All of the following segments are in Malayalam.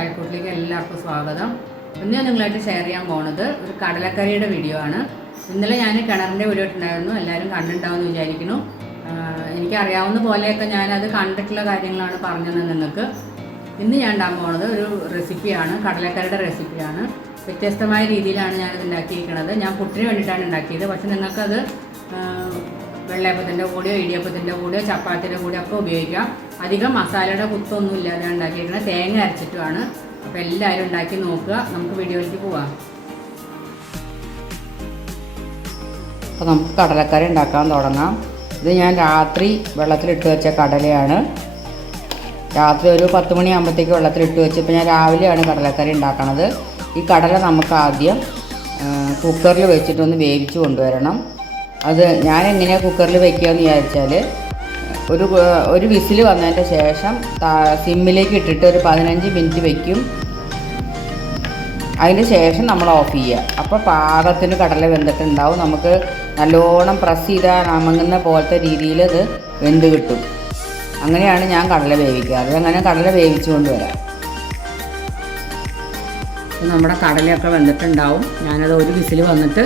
ചായക്കൂട്ടിലേക്ക് എല്ലാവർക്കും സ്വാഗതം. ഇന്ന് ഞാൻ നിങ്ങളായിട്ട് ഷെയർ ചെയ്യാൻ പോണത് ഒരു കടലക്കറിയുടെ വീഡിയോ ആണ്. ഇന്നലെ ഞാൻ കിണറിന്റെ വീഡിയോ ഇട്ടുണ്ടായിരുന്നു എല്ലാവരും കണ്ടിട്ടുണ്ടാവുമെന്ന് വിചാരിക്കുന്നു. എനിക്ക് എനിക്കറിയാവുന്ന പോലെയൊക്കെ ഞാനത് കണ്ടിട്ടുള്ള കാര്യങ്ങളാണ് പറഞ്ഞത് നിങ്ങൾക്ക്. ഇന്ന് ഞാൻ ഉണ്ടാകാൻ പോണത് ഒരു റെസിപ്പിയാണ് കടലക്കറിയുടെ റെസിപ്പിയാണ് വ്യത്യസ്തമായ രീതിയിലാണ് ഞാനത് ഉണ്ടാക്കിയിരിക്കുന്നത് ഞാൻ പുട്ടിന് വേണ്ടിയിട്ടാണ് ഉണ്ടാക്കിയത്. പക്ഷെ നിങ്ങൾക്കത് വെള്ളയപ്പത്തിന്റെ കൂടെയോ ഇടിയപ്പത്തിന്റെ കൂടെയോ ചപ്പാത്തിന്റെ കൂടെയോ ഒക്കെ ഉപയോഗിക്കാം. അധികം മസാലയുടെ കുത്തൊന്നും ഇല്ലാതെ ഉണ്ടാക്കിയിരിക്കുന്നത് തേങ്ങ അരച്ചിട്ടുമാണ്. അപ്പോൾ എല്ലാവരും ഉണ്ടാക്കി നോക്കുക. നമുക്ക് വീഡിയോയിലേക്ക് പോവാം. അപ്പോൾ നമുക്ക് കടലക്കറി ഉണ്ടാക്കാൻ തുടങ്ങാം. ഇത് ഞാൻ രാത്രി വെള്ളത്തിലിട്ട് വെച്ച കടലയാണ്. രാത്രി ഒരു പത്ത് മണിയാകുമ്പോഴത്തേക്ക് വെള്ളത്തിലിട്ട് വെച്ച് ഇപ്പോൾ ഞാൻ രാവിലെയാണ് കടലക്കറി ഉണ്ടാക്കണത്. ഈ കടല നമുക്ക് ആദ്യം കുക്കറിൽ വെച്ചിട്ടൊന്ന് വേവിച്ച് കൊണ്ടുവരണം. അത് ഞാൻ എങ്ങനെയാണ് കുക്കറിൽ വെക്കുകയെന്ന് വിചാരിച്ചാൽ ഒരു ഒരു വിസിൽ വന്നതിന്റെ ശേഷം സിമ്മിലേക്ക് ഇട്ടിട്ട് ഒരു പതിനഞ്ച് മിനിറ്റ് വയ്ക്കും അതിന് ശേഷം നമ്മൾ ഓഫ് ചെയ്യുക. അപ്പോൾ പാകത്തിന് കടല വെന്തിട്ടുണ്ടാവും. നമുക്ക് നല്ലോണം പ്രസ് ചെയ്താൽ അമങ്ങുന്ന പോലത്തെ രീതിയിൽ അത് വെന്ത് കിട്ടും. അങ്ങനെയാണ് ഞാൻ കടല വേവിക്കുക. വേവിക്കാറ് അങ്ങനെ കടല വേവിച്ചു കൊണ്ടുവരാം അപ്പോൾ നമ്മുടെ കടലയൊക്കെ വെന്തിട്ടുണ്ടാവും. ഞാനത് ഒരു വിസിൽ വന്നിട്ട്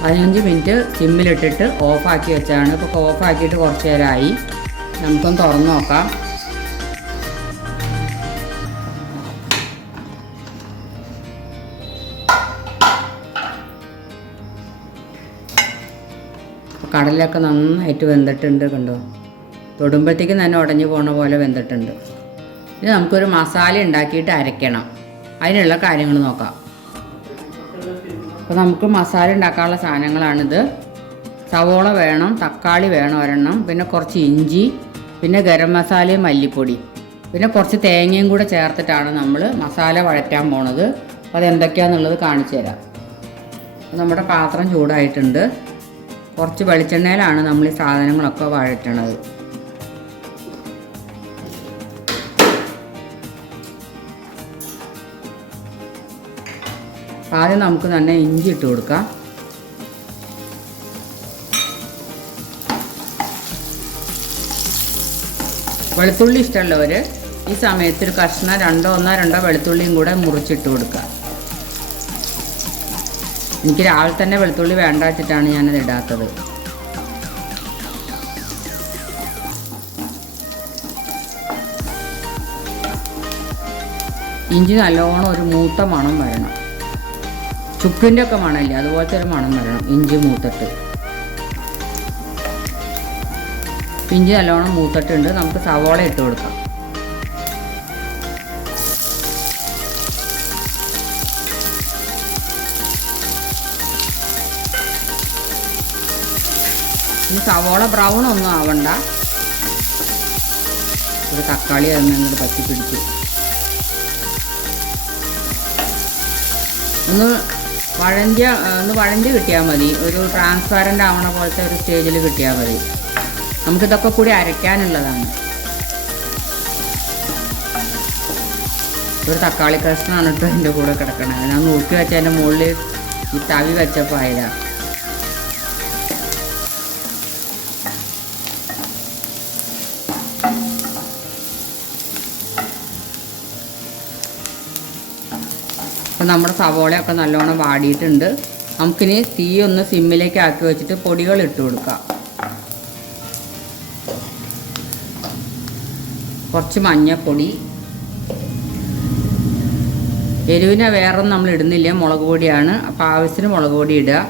പതിനഞ്ച് മിനിറ്റ് സിമ്മിലിട്ടിട്ട് ഓഫാക്കി വെച്ചാണ്. ഇപ്പോൾ ഓഫാക്കിയിട്ട് കുറച്ച് നേരമായി. നമുക്കൊന്ന് തുറന്ന് നോക്കാം. കടലൊക്കെ നന്നായിട്ട് വെന്തിട്ടുണ്ട് കണ്ടോ? തൊടുമ്പോഴത്തേക്കും തന്നെ ഉടഞ്ഞു പോണ പോലെ വെന്തിട്ടുണ്ട്. ഇനി നമുക്കൊരു മസാല ഉണ്ടാക്കിയിട്ട് അരയ്ക്കണം. അതിനുള്ള കാര്യങ്ങൾ നോക്കാം. അപ്പോൾ നമുക്ക് മസാല ഉണ്ടാക്കാനുള്ള സാധനങ്ങളാണിത്. സവോള വേണം തക്കാളി വേണം ഒരെണ്ണം പിന്നെ കുറച്ച് ഇഞ്ചി പിന്നെ ഗരം മസാലയും മല്ലിപ്പൊടി. പിന്നെ കുറച്ച് തേങ്ങയും കൂടെ ചേർത്തിട്ടാണ് നമ്മൾ മസാല വഴറ്റാൻ പോണത്. അപ്പോൾ അതെന്തൊക്കെയാണെന്നുള്ളത് കാണിച്ചു തരാം. നമ്മുടെ പാത്രം ചൂടായിട്ടുണ്ട്. കുറച്ച് വെളിച്ചെണ്ണയിലാണ് നമ്മൾ ഈ സാധനങ്ങളൊക്കെ വഴറ്റണത്. ആദ്യം നമുക്ക് തന്നെ ഇഞ്ചി ഇട്ട് കൊടുക്കാം. വെളുത്തുള്ളി ഇഷ്ടമുള്ളവർ ഈ സമയത്ത് ഒരു കഷ്ണം രണ്ടോ ഒന്നോ രണ്ടോ വെളുത്തുള്ളിയും കൂടെ മുറിച്ചിട്ട് കൊടുക്കുക. എനിക്ക് രാവിലെ തന്നെ വെളുത്തുള്ളി വേണ്ട വെച്ചിട്ടാണ് ഞാനത് ഇടാത്തത്. ഇഞ്ചി നല്ലോണം ഒരു മൂത്ത മണം വരണം. ചുക്കിന്റെ ഒക്കെ മണമില്ലേ? അതുപോലത്തെ ഒരു മണം വരണം. ഇഞ്ചി മൂത്തിട്ട്. ഇഞ്ചി നല്ലോണം മൂത്തിട്ടുണ്ട്. നമുക്ക് സവോള ഇട്ട് കൊടുക്കാം. ഇനി സവോള ബ്രൗൺ ഒന്നും ആവണ്ട. ഒരു തക്കാളി അതിന് അങ്ങോട്ട് പറ്റി പിടിച്ചു. ഒന്ന് വഴഞ്ച ഒന്ന് വഴഞ്ച് കിട്ടിയാൽ മതി. ഒരു ട്രാൻസ്പാരന്റ് ആവണ പോലത്തെ ഒരു സ്റ്റേജിൽ കിട്ടിയാൽ മതി. നമുക്കിതൊക്കെ കൂടി അരയ്ക്കാനുള്ളതാണ്. ഒരു തക്കാളി കഷ്ണമാണ് കേട്ടോ എന്റെ കൂടെ കിടക്കണത്. ഞാൻ നോക്കി വെച്ച എന്റെ മുകളിൽ ഈ തവി വെച്ചപ്പോൾ ആയതാ. അപ്പം നമ്മുടെ സവോളയൊക്കെ നല്ലോണം വാടിയിട്ടുണ്ട്. നമുക്കിനി തീ ഒന്ന് സിമ്മിലേക്ക് ആക്കി വെച്ചിട്ട് പൊടികൾ ഇട്ട് കൊടുക്കാം. കുറച്ച് മഞ്ഞൾപ്പൊടി എരിവിനെ വേറൊന്നും നമ്മൾ ഇടുന്നില്ല. മുളക് പൊടിയാണ്. അപ്പോൾ ആവശ്യത്തിന് മുളക് പൊടി ഇടുക.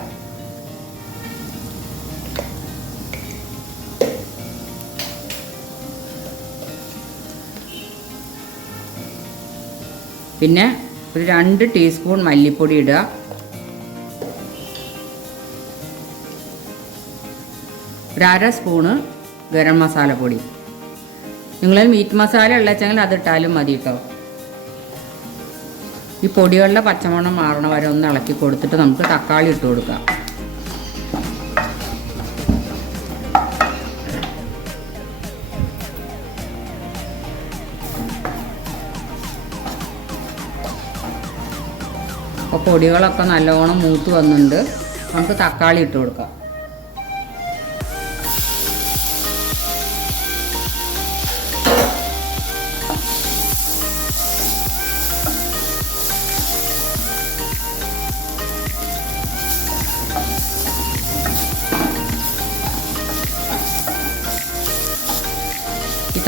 പിന്നെ ഒരു രണ്ട് ടീസ്പൂൺ മല്ലിപ്പൊടി ഇടുക. ഒരു അര സ്പൂണ് ഗരം മസാല പൊടി നിങ്ങൾ മീറ്റ് മസാല ഉള്ളച്ചെങ്കിൽ അതിട്ടാലും മതി കേട്ടോ ഈ പൊടികളുടെ പച്ചമണം മാറണ വരെ ഒന്ന് ഇളക്കി കൊടുത്തിട്ട് നമുക്ക് തക്കാളി ഇട്ട് കൊടുക്കാം. അപ്പോൾ പൊടികളൊക്കെ നല്ലോണം മൂത്ത് വന്നിട്ടുണ്ട്. നമുക്ക് തക്കാളി ഇട്ട് കൊടുക്കാം.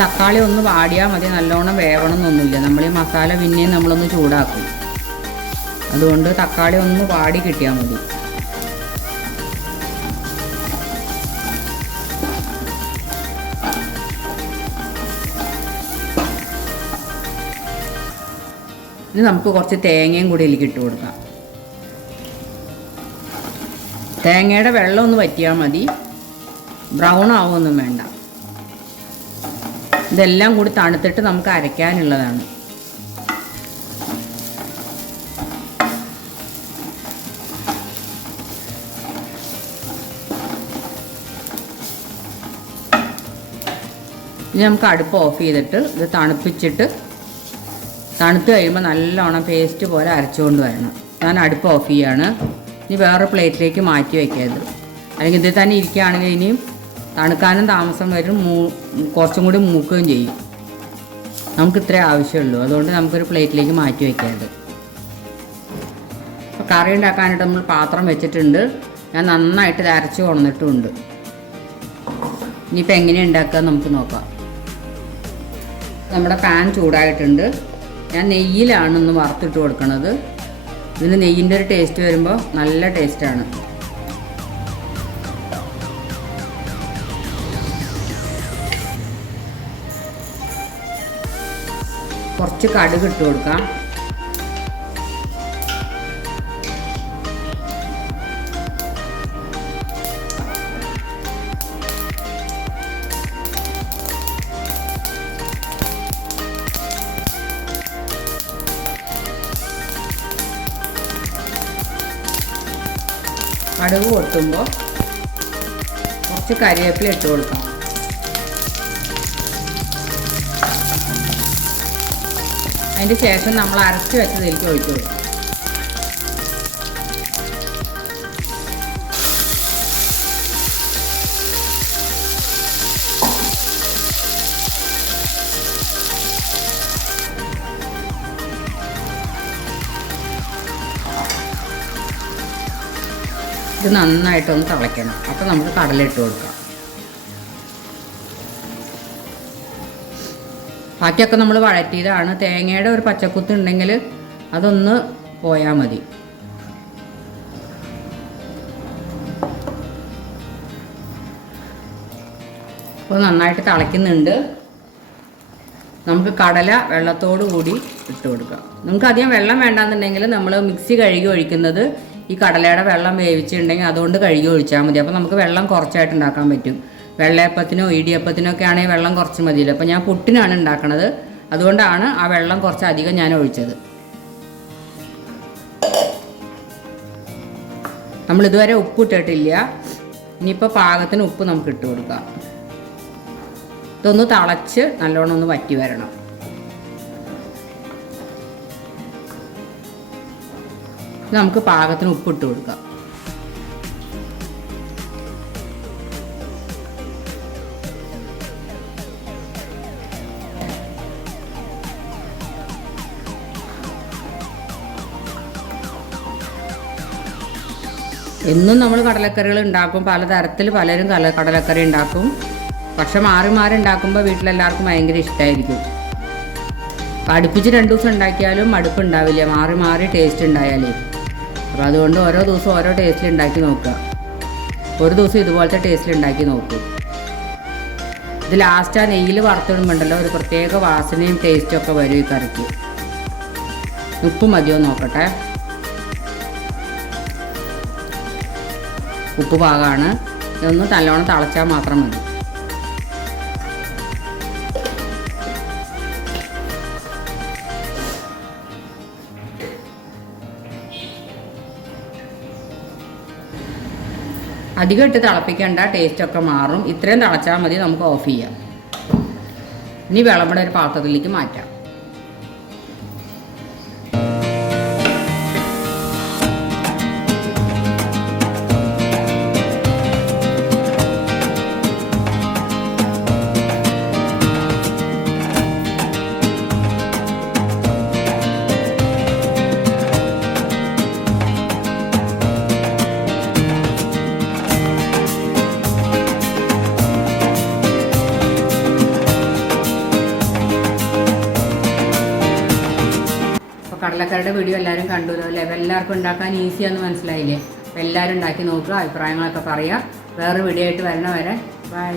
തക്കാളി ഒന്ന് വാടിയാൽ മതി. നല്ലോണം വേവണം എന്നൊന്നുമില്ല നമ്മൾ ഈ മസാല പിന്നെയും നമ്മളൊന്ന് ചൂടാക്കും. അതുകൊണ്ട് തക്കാളി ഒന്ന് വാടി കിട്ടിയാൽ മതി. ഇനി നമുക്ക് കുറച്ച് തേങ്ങയും കൂടി ഇതിലേക്ക് ഇട്ട് കൊടുക്കാം. തേങ്ങയുടെ വെള്ളം ഒന്ന് വറ്റിയാൽ മതി. ബ്രൗൺ ആവുമൊന്നും വേണ്ട. ഇതെല്ലാം കൂടി തണുത്തിട്ട് നമുക്ക് അരയ്ക്കാനുള്ളതാണ്. ഇനി നമുക്ക് അടുപ്പ് ഓഫ് ചെയ്തിട്ട് ഇത് തണുപ്പിച്ചിട്ട് തണുത്ത് കഴിയുമ്പോൾ നല്ലോണം പേസ്റ്റ് പോലെ അരച്ചുകൊണ്ട് വരണം. ഞാൻ അടുപ്പ് ഓഫ് ചെയ്യാണ്. ഇനി വേറെ പ്ലേറ്റിലേക്ക് മാറ്റി വയ്ക്കരുത് അല്ലെങ്കിൽ ഇതിൽ തന്നെ ഇരിക്കുകയാണെങ്കിൽ ഇനിയും തണുക്കാനും താമസം വരും കുറച്ചും കൂടി മൂക്കുകയും ചെയ്യും. നമുക്ക് ഇത്രേ ആവശ്യമുള്ളൂ. അതുകൊണ്ട് നമുക്കൊരു പ്ലേറ്റിലേക്ക് മാറ്റി അപ്പോൾ കറി ഉണ്ടാക്കാനായിട്ട് നമ്മൾ പാത്രം വെച്ചിട്ടുണ്ട്. ഞാൻ നന്നായിട്ട് അരച്ച് കൊണ്ടിട്ടുണ്ട് ഇനിയിപ്പോൾ എങ്ങനെ ഉണ്ടാക്കുക നമുക്ക് നോക്കാം. നമ്മുടെ പാൻ ചൂടായിട്ടുണ്ട്. ഞാൻ നെയ്യിലാണ് ഒന്ന് വറുത്തിട്ട് കൊടുക്കുന്നത് ഇതിന് നെയ്യിന്റെ ഒരു ടേസ്റ്റ് വരുമ്പോൾ നല്ല ടേസ്റ്റാണ് കുറച്ച് കടുക് ഇട്ട് കൊടുക്കാം. കടുക് പൊട്ടുമ്പോൾ കുറച്ച് കറിവേപ്പില ഇട്ട് കൊടുക്കാം. അതിന് ശേഷം നമ്മൾ അരച്ച് വെച്ചതിലേക്ക് ഒഴിച്ചു കൊടുക്കും. ഇത് നന്നായിട്ടൊന്ന് തിളയ്ക്കണം. അപ്പോൾ നമുക്ക് കടലിട്ട് കൊടുക്കാം. ബാക്കിയൊക്കെ നമ്മൾ വഴറ്റിയതാണ്. തേങ്ങയുടെ ഒരു പച്ചക്കുത്ത് ഉണ്ടെങ്കിൽ അതൊന്ന് പോയാൽ മതി. അപ്പോൾ നന്നായിട്ട് തിളയ്ക്കുന്നുണ്ട്. നമുക്ക് കടല വെള്ളത്തോടു കൂടി ഇട്ട് കൊടുക്കാം. നമുക്ക് അധികം വെള്ളം വേണ്ടാന്നുണ്ടെങ്കിൽ നമ്മൾ മിക്സി കഴുകി ഒഴിക്കുന്നത് ഈ കടലയുടെ വെള്ളം വേവിച്ചിട്ടുണ്ടെങ്കിൽ അതുകൊണ്ട് കഴുകി ഒഴിച്ചാൽ മതി. അപ്പോൾ നമുക്ക് വെള്ളം കുറച്ചായിട്ട് ഉണ്ടാക്കാൻ പറ്റും. വെള്ളയപ്പത്തിനോ ഇടിയപ്പത്തിനോ ഒക്കെ ആണെങ്കിൽ വെള്ളം കുറച്ച് മതിയല്ലോ. അപ്പോൾ ഞാൻ പുട്ടിനാണ് ഉണ്ടാക്കണത്. അതുകൊണ്ടാണ് ആ വെള്ളം കുറച്ച് അധികം ഞാൻ ഒഴിച്ചത്. നമ്മൾ ഇതുവരെ ഉപ്പ് ഇട്ടിട്ടില്ല. ഇനിയിപ്പോൾ പാകത്തിന് ഉപ്പ് നമുക്ക് ഇട്ട് കൊടുക്കാം. ഇതൊന്ന് തളച്ച് നല്ലോണം ഒന്ന് വറ്റി വരണം. നമുക്ക് പാകത്തിന് ഉപ്പ് ഇട്ട് കൊടുക്കാം. എന്നും നമ്മൾ കടലക്കറികൾ ഉണ്ടാക്കും. പലതരത്തിൽ പലരും കല കടലക്കറി ഉണ്ടാക്കും. പക്ഷെ മാറി മാറി ഉണ്ടാക്കുമ്പോൾ വീട്ടിലെല്ലാവർക്കും ഭയങ്കര ഇഷ്ടമായിരിക്കും അടുപ്പിച്ച് രണ്ട് ദിവസം ഉണ്ടാക്കിയാലും മടുപ്പുണ്ടാവില്ല മാറി മാറി ടേസ്റ്റ് ഉണ്ടായാലേ. അപ്പോൾ അതുകൊണ്ട് ഓരോ ദിവസം ഓരോ ടേസ്റ്റിൽ ഉണ്ടാക്കി നോക്കുക. ഒരു ദിവസം ഇതുപോലത്തെ ടേസ്റ്റിൽ ഉണ്ടാക്കി നോക്കും. ഇത് ലാസ്റ്റ് ആ നെയ്യിൽ വറുത്തിടുമ്പോണ്ടല്ലോ ഒരു പ്രത്യേക വാസനയും ടേസ്റ്റും ഒക്കെ വരും ഈ കറിക്ക്. ഉപ്പ് മതിയോ നോക്കട്ടെ. ഉപ്പ് പാകമാണ് ഇതൊന്ന് നല്ലോണം തിളച്ചാൽ മാത്രം മതി. അധികം ഇട്ട് തിളപ്പിക്കേണ്ട ടേസ്റ്റൊക്കെ മാറും. ഇത്രയും തിളച്ചാൽ മതി നമുക്ക് ഓഫ് ചെയ്യാം. ഇനി വിളമ്പുടെ ഒരു പാത്രത്തിലേക്ക് മാറ്റാം. അപ്പോൾ കടലക്കറിയുടെ വീഡിയോ എല്ലാവരും കണ്ടുല്ലോ അല്ലേ എല്ലാവർക്കും ഉണ്ടാക്കാൻ ഈസിയാന്ന് മനസ്സിലായില്ലേ? എല്ലാവരും ഉണ്ടാക്കി നോക്കുക അഭിപ്രായങ്ങളൊക്കെ പറയുക വേറൊരു വീഡിയോ ആയിട്ട് വരണ വരെ ബൈ